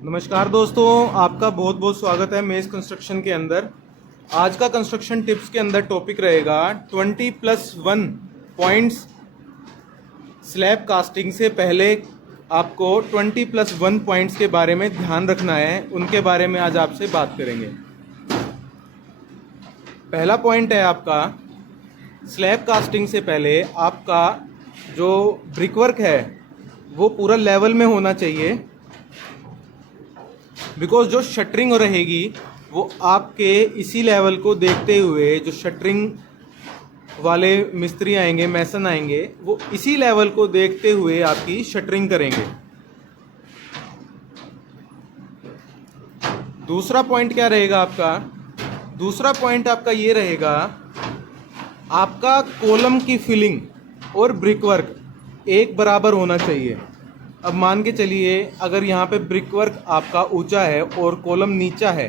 नमस्कार दोस्तों, आपका बहुत बहुत स्वागत है मेस कंस्ट्रक्शन के अंदर। आज का कंस्ट्रक्शन टिप्स के अंदर टॉपिक रहेगा 20+1 पॉइंट्स। स्लैब कास्टिंग से पहले आपको 20+1 पॉइंट्स के बारे में ध्यान रखना है, उनके बारे में आज आपसे बात करेंगे। पहला पॉइंट है आपका, स्लैब कास्टिंग से पहले आपका जो ब्रिकवर्क है वो पूरा लेवल में होना चाहिए, बिकॉज जो शटरिंग रहेगी वो आपके इसी लेवल को देखते हुए, जो शटरिंग वाले मिस्त्री आएंगे, मैसन आएंगे, वो इसी लेवल को देखते हुए आपकी शटरिंग करेंगे। दूसरा पॉइंट क्या रहेगा आपका? दूसरा पॉइंट आपका ये रहेगा, आपका कॉलम की फिलिंग और ब्रिकवर्क एक बराबर होना चाहिए। अब मान के चलिए अगर यहाँ पे ब्रिकवर्क आपका ऊंचा है और कॉलम नीचा है,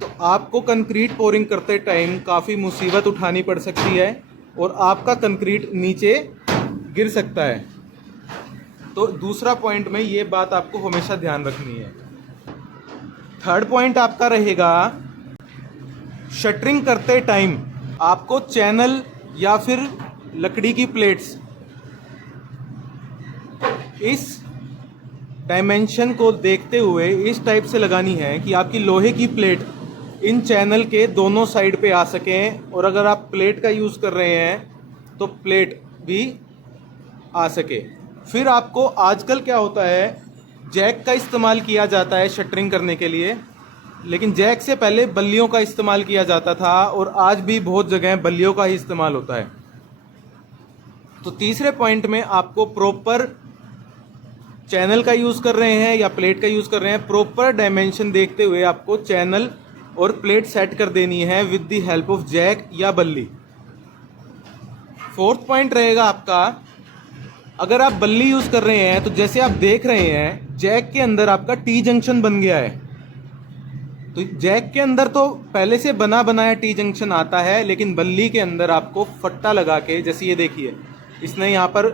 तो आपको कंक्रीट पोरिंग करते टाइम काफ़ी मुसीबत उठानी पड़ सकती है और आपका कंक्रीट नीचे गिर सकता है। तो दूसरा पॉइंट में ये बात आपको हमेशा ध्यान रखनी है। थर्ड पॉइंट आपका रहेगा, शटरिंग करते टाइम आपको चैनल या फिर लकड़ी की प्लेट्स इस डायमेंशन को देखते हुए इस टाइप से लगानी है कि आपकी लोहे की प्लेट इन चैनल के दोनों साइड पे आ सकें, और अगर आप प्लेट का यूज़ कर रहे हैं तो प्लेट भी आ सके। फिर आपको आजकल क्या होता है, जैक का इस्तेमाल किया जाता है शटरिंग करने के लिए, लेकिन जैक से पहले बल्लियों का इस्तेमाल किया जाता था और आज भी बहुत जगह बल्लियों का ही इस्तेमाल होता है। तो तीसरे पॉइंट में आपको प्रॉपर चैनल का यूज़ कर रहे हैं या प्लेट का यूज़ कर रहे हैं, प्रॉपर डायमेंशन देखते हुए आपको चैनल और प्लेट सेट कर देनी है with the help of jack या बल्ली। फोर्थ पॉइंट रहेगा आपका, अगर आप बल्ली यूज़ कर रहे हैं तो जैसे आप देख रहे हैं जैक के अंदर आपका टी जंक्शन बन गया है। तो जैक के अंदर तो पहले से बना बनाया टी जंक्शन आता है, लेकिन बल्ली के अंदर आपको फट्टा लगा के, जैसे ये देखिए इसने यहाँ पर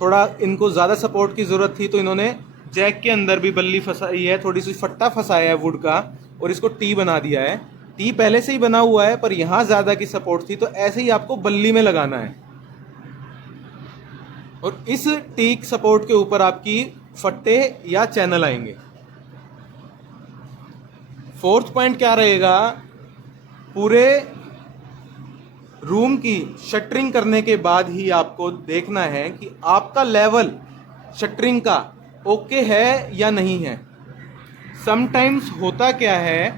थोड़ा, इनको ज़्यादा सपोर्ट की ज़रूरत थी तो इन्होंने जैक के अंदर भी बल्ली फंसाई है, थोड़ी सी फट्टा फंसाया है वुड का और इसको टी बना दिया है। टी पहले से ही बना हुआ है पर यहाँ ज़्यादा की सपोर्ट थी, तो ऐसे ही आपको बल्ली में लगाना है और इस टी सपोर्ट के ऊपर आपकी फट्टे या चैनल आएंगे। फोर्थ पॉइंट क्या रहेगा, पूरे रूम की शटरिंग करने के बाद ही आपको देखना है कि आपका लेवल शटरिंग का ओके है या नहीं है। समटाइम्स होता क्या है,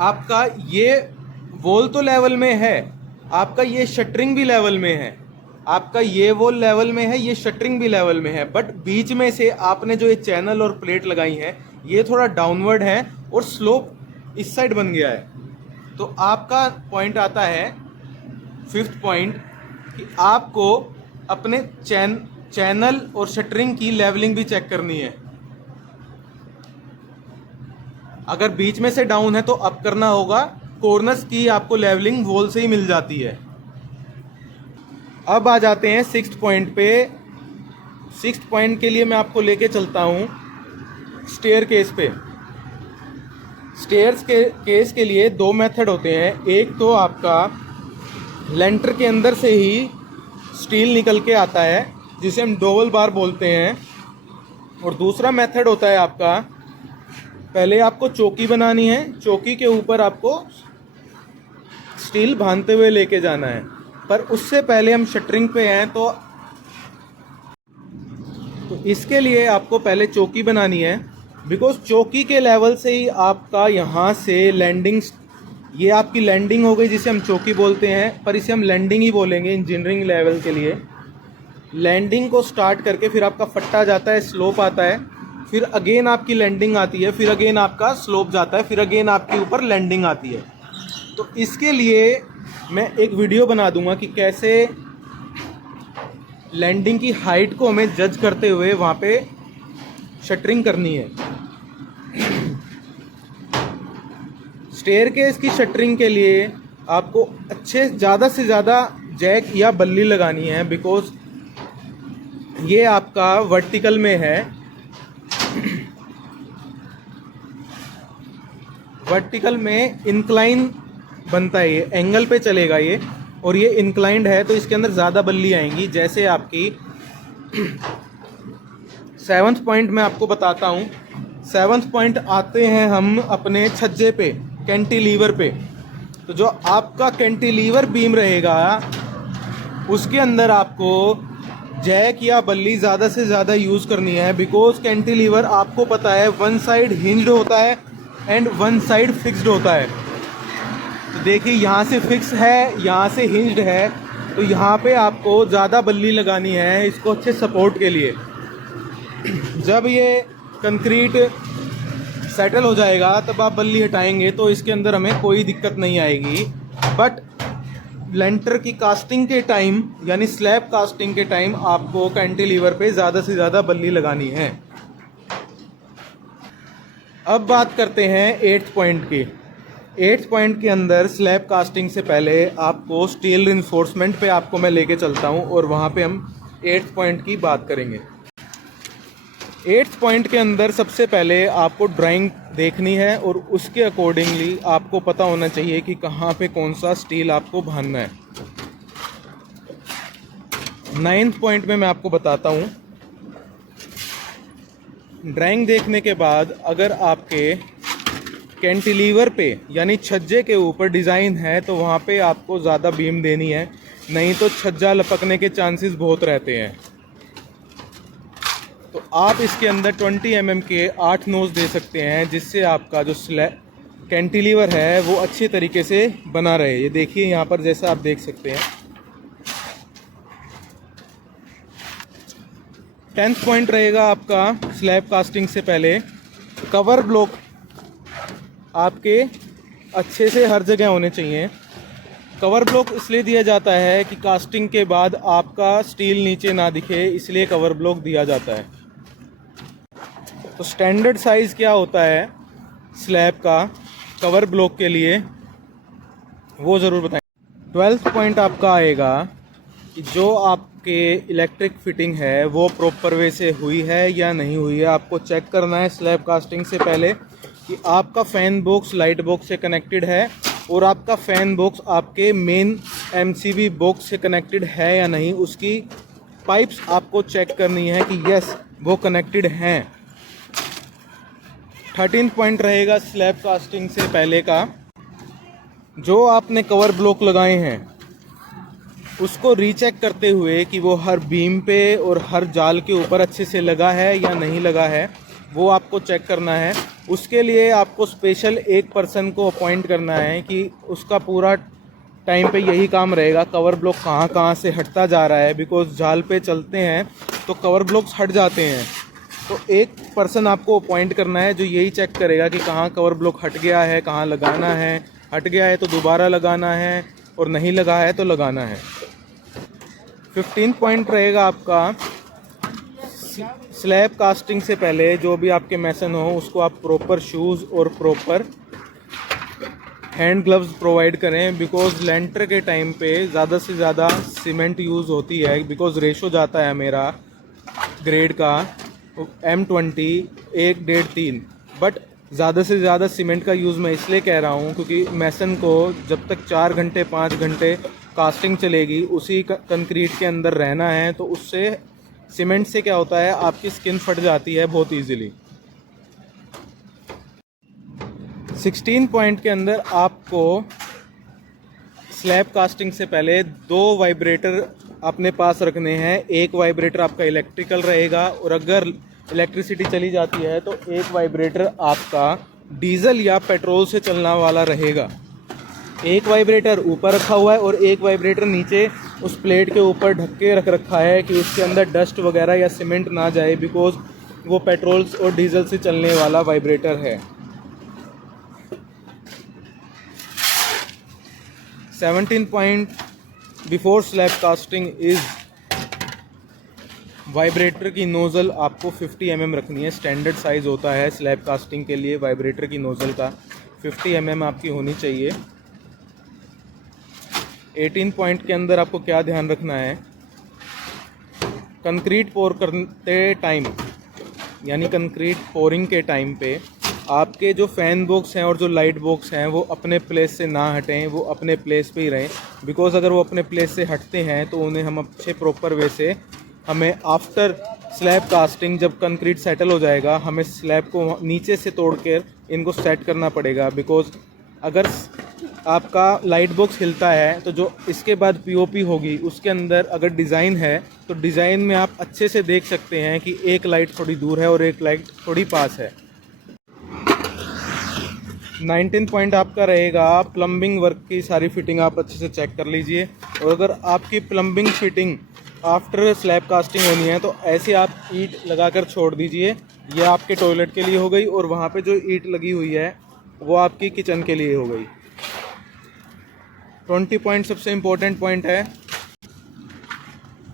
आपका ये वॉल तो लेवल में है, आपका ये शटरिंग भी लेवल में है, आपका ये वॉल लेवल में है, ये शटरिंग भी लेवल में है, बट बीच में से आपने जो ये चैनल और प्लेट लगाई है ये थोड़ा डाउनवर्ड है और स्लोप इस साइड बन गया है। तो आपका पॉइंट आता है फिफ्थ पॉइंट, कि आपको अपने चैनल और शटरिंग की लेवलिंग भी चेक करनी है। अगर बीच में से डाउन है तो अप करना होगा, कॉर्नर्स की आपको लेवलिंग वॉल से ही मिल जाती है। अब आ जाते हैं सिक्स्थ पॉइंट पे। सिक्स्थ पॉइंट के लिए मैं आपको लेके चलता हूँ स्टेयर केस पे। स्टेयर्स के केस के लिए दो मेथड होते हैं। एक तो आपका लेंटर के अंदर से ही स्टील निकल के आता है जिसे हम डोवल बार बोलते हैं, और दूसरा मेथड होता है आपका, पहले आपको चौकी बनानी है, चौकी के ऊपर आपको स्टील बांधते हुए लेके जाना है। पर उससे पहले हम शटरिंग पे हैं तो इसके लिए आपको पहले चौकी बनानी है, बिकॉज चौकी के लेवल से ही आपका यहाँ से लैंडिंग, ये आपकी लैंडिंग हो गई जिसे हम चौकी बोलते हैं, पर इसे हम लैंडिंग ही बोलेंगे इंजीनियरिंग लेवल के लिए। लैंडिंग को स्टार्ट करके फिर आपका फट्टा जाता है, स्लोप आता है, फिर अगेन आपकी लैंडिंग आती है, फिर अगेन आपका स्लोप जाता है, फिर अगेन आपके ऊपर लैंडिंग आती है। तो इसके लिए मैं एक वीडियो बना दूंगा कि कैसे लैंडिंग की हाइट को हमें जज करते हुए वहाँ पे शटरिंग करनी है। स्टेयरकेस की शटरिंग के लिए आपको ज़्यादा से ज़्यादा जैक या बल्ली लगानी है, बिकॉज ये आपका वर्टिकल में है वर्टिकल में इंक्लाइन बनता है, ये एंगल पे चलेगा ये, और ये इंक्लाइंड है तो इसके अंदर ज़्यादा बल्ली आएंगी। जैसे आपकी 7th पॉइंट मैं आपको बताता हूँ। 7th पॉइंट आते हैं हम अपने छज्जे पे, कैंटिलीवर पे। तो जो आपका कैंटिलीवर बीम रहेगा उसके अंदर आपको जैक या बल्ली ज़्यादा से ज़्यादा यूज़ करनी है, बिकॉज कैंटिलीवर आपको पता है वन साइड हिंज्ड होता है एंड वन साइड फिक्स्ड होता है। तो देखिए यहाँ से फिक्स है, यहाँ से हिंज्ड है, तो यहाँ पे आपको ज़्यादा बल्ली लगानी है इसको अच्छे सपोर्ट के लिए। जब ये कंक्रीट सेटल हो जाएगा तब आप बल्ली हटाएंगे तो इसके अंदर हमें कोई दिक्कत नहीं आएगी। बट लेंटर की कास्टिंग के टाइम यानी स्लैब कास्टिंग के टाइम आपको कैंटिलीवर पे ज़्यादा से ज़्यादा बल्ली लगानी है। अब बात करते हैं 8th पॉइंट की। 8th पॉइंट के अंदर स्लैब कास्टिंग से पहले आपको स्टील रिइंफोर्समेंट पे आपको मैं लेके चलता हूँ और वहाँ पे हम 8th पॉइंट की बात करेंगे। 8th पॉइंट के अंदर सबसे पहले आपको ड्राइंग देखनी है और उसके अकॉर्डिंगली आपको पता होना चाहिए कि कहाँ पे कौन सा स्टील आपको बांधना है। 9th पॉइंट में मैं आपको बताता हूँ। ड्राइंग देखने के बाद अगर आपके कैंटिलीवर पे यानी छज्जे के ऊपर डिज़ाइन है तो वहाँ पे आपको ज़्यादा बीम देनी है, नहीं तो छज्जा लपकने के चांसेस बहुत रहते हैं। तो आप इसके अंदर 20 mm के 8 नोज दे सकते हैं, जिससे आपका जो स्लैब कैंटिलीवर है वो अच्छे तरीके से बना रहे। ये देखिए यहाँ पर जैसा आप देख सकते हैं। 10th पॉइंट रहेगा आपका स्लैब कास्टिंग से पहले कवर ब्लॉक आपके अच्छे से हर जगह होने चाहिए। कवर ब्लॉक इसलिए दिया जाता है कि कास्टिंग के बाद आपका स्टील नीचे ना दिखे, इसलिए कवर ब्लॉक दिया जाता है। तो स्टैंडर्ड साइज़ क्या होता है स्लैब का कवर ब्लॉक के लिए वो ज़रूर बताएं। 12th पॉइंट आपका आएगा कि जो आपके इलेक्ट्रिक फिटिंग है वो प्रॉपर वे से हुई है या नहीं हुई है। आपको चेक करना है स्लैब कास्टिंग से पहले कि आपका फ़ैन बॉक्स लाइट बॉक्स से कनेक्टेड है और आपका फ़ैन बॉक्स आपके मेन MCB बॉक्स से कनेक्टेड है या नहीं। उसकी पाइप्स आपको चेक करनी है कि यस वो कनेक्टेड हैं। 13th पॉइंट रहेगा स्लैब कास्टिंग से पहले का, जो आपने कवर ब्लॉक लगाए हैं उसको रीचेक करते हुए कि वो हर बीम पे और हर जाल के ऊपर अच्छे से लगा है या नहीं लगा है, वो आपको चेक करना है। उसके लिए आपको स्पेशल एक पर्सन को अपॉइंट करना है कि उसका पूरा टाइम पे यही काम रहेगा, कवर ब्लॉक कहाँ कहाँ से हटता जा रहा है। बिकॉज जाल पे चलते हैं तो कवर ब्लॉक्स हट जाते हैं, तो एक पर्सन आपको अपॉइंट करना है जो यही चेक करेगा कि कहाँ कवर ब्लॉक हट गया है, कहाँ लगाना है, हट गया है तो दोबारा लगाना है और नहीं लगा है तो लगाना है। 15th पॉइंट रहेगा आपका स्लैब कास्टिंग से पहले जो भी आपके मैसन हो उसको आप प्रॉपर शूज़ और प्रॉपर हैंड ग्लव्स प्रोवाइड करें। बिकॉज लेंटर के टाइम पे ज़्यादा से ज़्यादा सीमेंट यूज़ होती है, बिकॉज रेशो जाता है मेरा ग्रेड का M20 1.5-3। बट ज़्यादा से ज़्यादा सीमेंट का यूज़ मैं इसलिए कह रहा हूँ क्योंकि मैसन को जब तक 4 घंटे 5 घंटे कास्टिंग चलेगी उसी कंक्रीट के अंदर रहना है, तो उससे सीमेंट से क्या होता है आपकी स्किन फट जाती है बहुत इजीली। 16 पॉइंट के अंदर आपको स्लैब कास्टिंग से पहले 2 वाइब्रेटर अपने पास रखने हैं। एक वाइब्रेटर आपका इलेक्ट्रिकल रहेगा और अगर इलेक्ट्रिसिटी चली जाती है तो एक वाइब्रेटर आपका डीजल या पेट्रोल से चलने वाला रहेगा। एक वाइब्रेटर ऊपर रखा हुआ है और एक वाइब्रेटर नीचे उस प्लेट के ऊपर ढक के रख रखा है कि उसके अंदर डस्ट वगैरह या सीमेंट ना जाए, बिकॉज वो पेट्रोल और डीजल से चलने वाला वाइब्रेटर है। 17 point before slab casting is vibrator की नोज़ल आपको 50 mm रखनी है। स्टैंडर्ड साइज़ होता है स्लैब कास्टिंग के लिए वाइब्रेटर की नोज़ल का 50 mm आपकी होनी चाहिए। 18 पॉइंट के अंदर आपको क्या ध्यान रखना है, कंक्रीट पोर करते टाइम यानी कंक्रीट पोरिंग के टाइम पे आपके जो फ़ैन बॉक्स हैं और जो लाइट बॉक्स हैं वो अपने प्लेस से ना हटें, वो अपने प्लेस पे ही रहें। बिकॉज़ अगर वो अपने प्लेस से हटते हैं तो उन्हें हम अच्छे प्रॉपर वे से, हमें आफ्टर स्लैब कास्टिंग जब कंक्रीट सेटल हो जाएगा, हमें स्लैब को नीचे से तोड़ कर इनको सेट करना पड़ेगा। बिकॉज़ अगर आपका लाइट बॉक्स हिलता है तो जो इसके बाद पीओपी होगी उसके अंदर अगर डिज़ाइन है तो डिज़ाइन में आप अच्छे से देख सकते हैं कि एक लाइट थोड़ी दूर है और एक लाइट थोड़ी पास है। 19 पॉइंट आपका रहेगा प्लम्बिंग वर्क की सारी फिटिंग आप अच्छे से चेक कर लीजिए। और अगर आपकी plumbing fitting after slab casting होनी है तो ऐसे आप ईंट लगाकर छोड़ दीजिए। ये आपके टॉयलेट के लिए हो गई और वहाँ पे जो ईंट लगी हुई है वो आपकी किचन के लिए हो गई। 20 पॉइंट सबसे इम्पोर्टेंट पॉइंट है।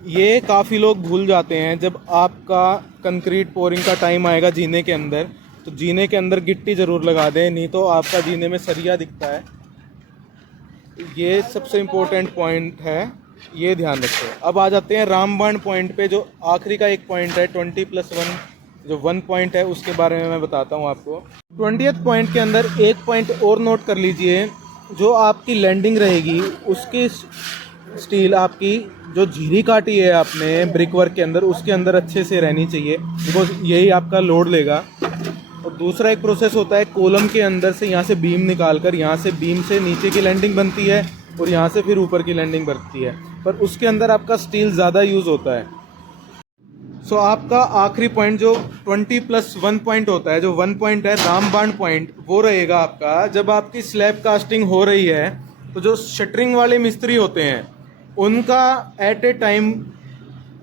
ये काफ़ी लोग भूल जाते हैं, जब आपका कंक्रीट पोरिंग का टाइम आएगा जीने के अंदर तो जीने के अंदर गिट्टी ज़रूर लगा दें, नहीं तो आपका जीने में सरिया दिखता है। ये सबसे इम्पोर्टेंट पॉइंट है, ये ध्यान रखें। अब आ जाते हैं रामबाण पॉइंट पे, जो आखिरी का एक पॉइंट है 20+1, जो 1 पॉइंट है उसके बारे में मैं बताता हूँ आपको। 20th पॉइंट के अंदर एक पॉइंट और नोट कर लीजिए, जो आपकी लैंडिंग रहेगी उसकी स्टील आपकी जो झीरी काटी है आपने ब्रिक वर्क के अंदर उसके अंदर अच्छे से रहनी चाहिए, बिकॉज यही आपका लोड लेगा। और दूसरा एक प्रोसेस होता है कॉलम के अंदर से, यहाँ से बीम निकाल कर, यहाँ से बीम से नीचे की लैंडिंग बनती है और यहाँ से फिर ऊपर की लैंडिंग बनती है, पर उसके अंदर आपका स्टील ज़्यादा यूज़ होता है। सो आपका आखिरी पॉइंट जो 20+1 पॉइंट होता है, जो 1 पॉइंट है रामबाण पॉइंट, वो रहेगा आपका जब आपकी स्लैब कास्टिंग हो रही है तो जो शटरिंग वाले मिस्त्री होते हैं उनका एट ए टाइम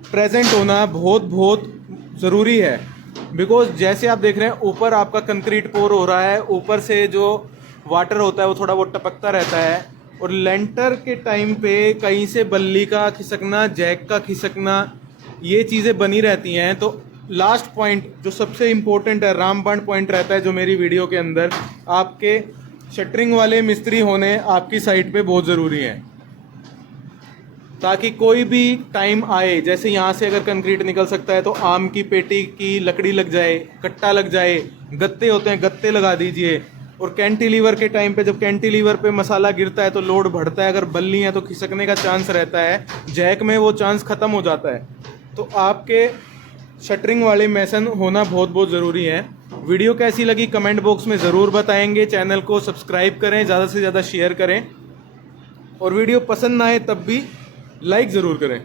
प्रेजेंट होना बहुत बहुत ज़रूरी है। बिकॉज जैसे आप देख रहे हैं ऊपर आपका कंक्रीट पोर हो रहा है, ऊपर से जो वाटर होता है वो थोड़ा बहुत टपकता रहता है, और लेंटर के टाइम पे कहीं से बल्ली का खिसकना, जैक का खिसकना, ये चीज़ें बनी रहती हैं। तो लास्ट पॉइंट जो सबसे इम्पोर्टेंट है, रामबाण पॉइंट रहता है जो मेरी वीडियो के अंदर, आपके शटरिंग वाले मिस्त्री होने आपकी साइट पे बहुत ज़रूरी है, ताकि कोई भी टाइम आए, जैसे यहाँ से अगर कंक्रीट निकल सकता है तो आम की पेटी की लकड़ी लग जाए, कट्टा लग जाए, गत्ते होते हैं गत्ते लगा दीजिए। और कैंटिलीवर के टाइम पे जब कैंटिलीवर पे मसाला गिरता है तो लोड बढ़ता है, अगर बल्ली है तो खिसकने का चांस रहता है, जैक में वो चांस ख़त्म हो जाता है। तो आपके शटरिंग वाले मेसन होना बहुत बहुत ज़रूरी है। वीडियो कैसी लगी कमेंट बॉक्स में ज़रूर बताएंगे। चैनल को सब्सक्राइब करें, ज़्यादा से ज़्यादा शेयर करें, और वीडियो पसंद ना आए तब भी लाइक ज़रूर करें।